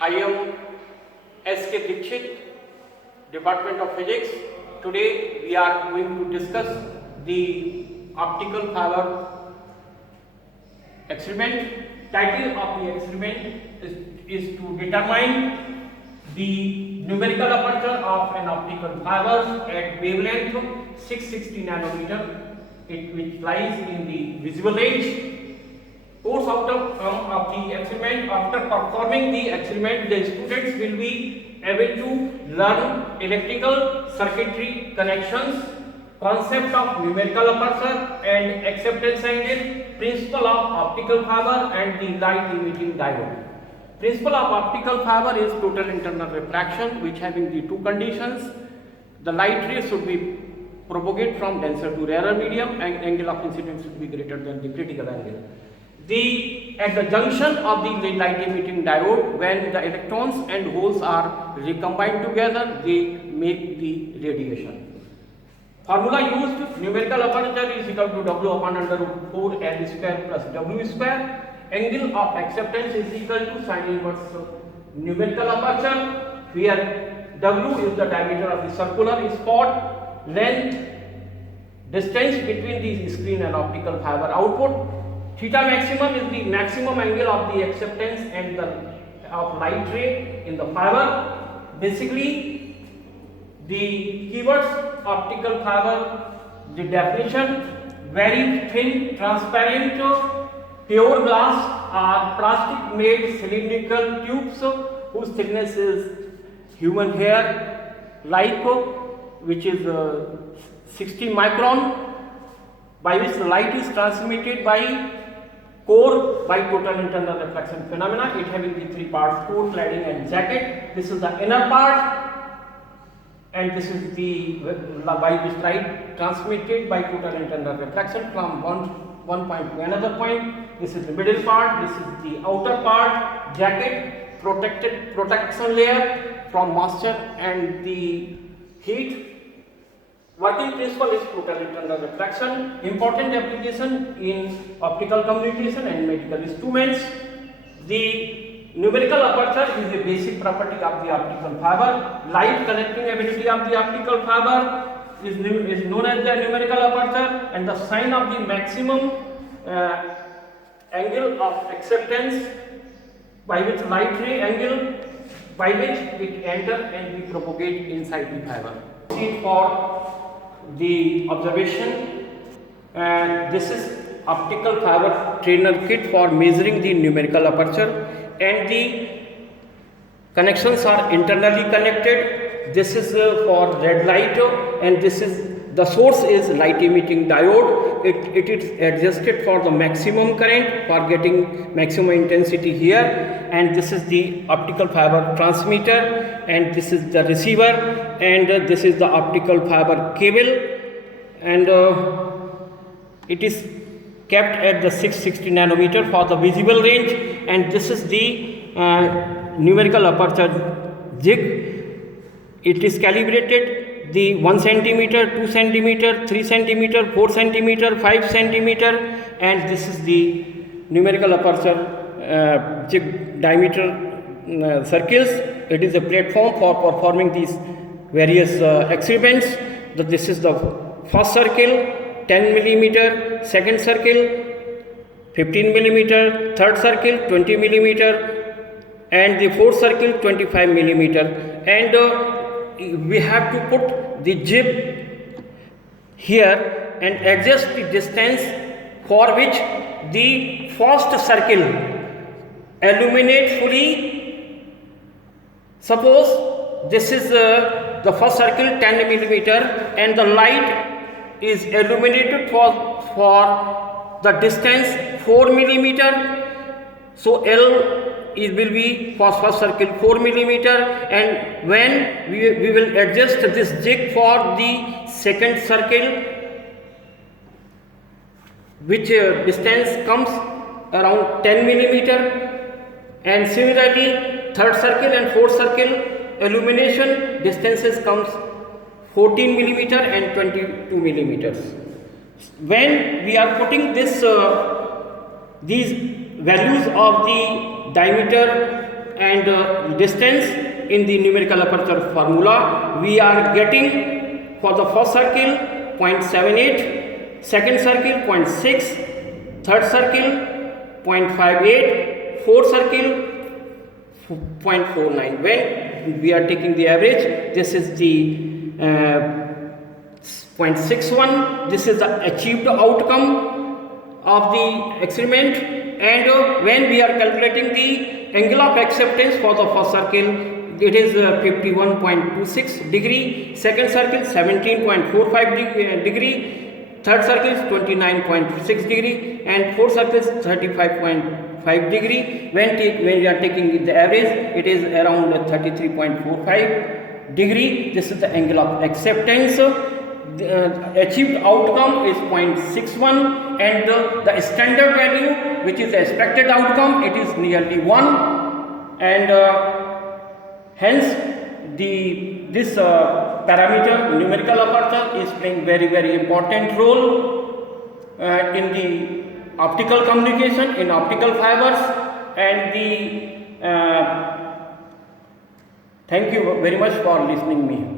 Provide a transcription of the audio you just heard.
I am S.K. Dikshit, Department of Physics. Today we are going to discuss the optical fiber experiment. Title of the experiment is to determine the numerical aperture of an optical fiber at wavelength 660 nanometer, which lies in the visible range. Course outcome of the experiment: after performing the experiment, the students will be able to learn electrical circuitry connections, concept of numerical aperture and acceptance angle, principle of optical fiber and the light emitting diode. Principle of optical fiber is total internal refraction, which having the two conditions. The light ray should be propagate from denser to rarer medium, and angle of incidence should be greater than the critical angle. At the junction of the light emitting diode, when the electrons and holes are recombined together, they make the radiation. Formula used: numerical aperture is equal to W upon under root 4 L square plus W square. Angle of acceptance is equal to sin inverse numerical aperture, where W is the diameter of the circular spot, length, distance between the screen and optical fiber output. Theta maximum is the maximum angle of the acceptance and of light ray in the fiber. Basically, the keywords: optical fiber, the definition: very thin, transparent, pure glass or plastic made cylindrical tubes whose thickness is human hair like, which is 60 micron, by which the light is transmitted by core by total internal reflection phenomena. It having the three parts: core, cladding and jacket. This is the inner part, and this is the by which light transmitted by total internal reflection from one point to another point. This is the middle part. This is the outer part, jacket, protection layer from moisture and the heat. Working principle is total internal reflection. Important application in optical communication and medical instruments. The numerical aperture is a basic property of the optical fiber. Light collecting ability of the optical fiber is known as the numerical aperture, and the sign of the maximum angle of acceptance, by which light ray angle by which it enter and we propagate inside the fiber. For the observation, and this is optical fiber trainer kit for measuring the numerical aperture, and the connections are internally connected. This is for red light, and this is the source is light emitting diode. It is adjusted for the maximum current for getting maximum intensity here, and this is the optical fiber transmitter, and this is the receiver, and this is the optical fiber cable, and it is kept at the 660 nanometer for the visible range, and this is the numerical aperture jig. It is calibrated the 1 centimeter, 2 centimeter, 3 centimeter, 4 centimeter, 5 centimeter, and this is the numerical aperture jig diameter circles. It is a platform for performing these various experiments. This is the first circle 10 millimeter, second circle 15 millimeter, third circle 20 millimeter, and the fourth circle 25 millimeter, and we have to put the jib here and adjust the distance for which the first circle illuminate fully. Suppose this is the first circle 10 millimeter, and the light is illuminated for the distance 4 millimeter. So L will be for first circle 4 millimeter, and when we will adjust this jig for the second circle, which distance comes around 10 millimeter, and similarly third circle and fourth circle illumination distances comes 14 millimeter and 22 millimeters. When we are putting this these values of the diameter and distance in the numerical aperture formula. We are getting for the first circle 0.78, second circle 0.6, third circle 0.58, fourth circle 0.49. When we are taking the average, this is the 0.61. This is the achieved outcome of the experiment. And when we are calculating the angle of acceptance for the first circle, it is 51.26 degree, second circle 17.45 degree, third circle is 29.6 degree, and fourth circle is 35.5 degree. When we are taking the average, it is around 33.45 degree. This is the angle of acceptance. The achieved outcome is 0.61, and the standard value, which is the expected outcome, it is nearly 1, and hence this parameter numerical aperture is playing very important role in the optical communication, in optical fibers. And the thank you very much for listening me.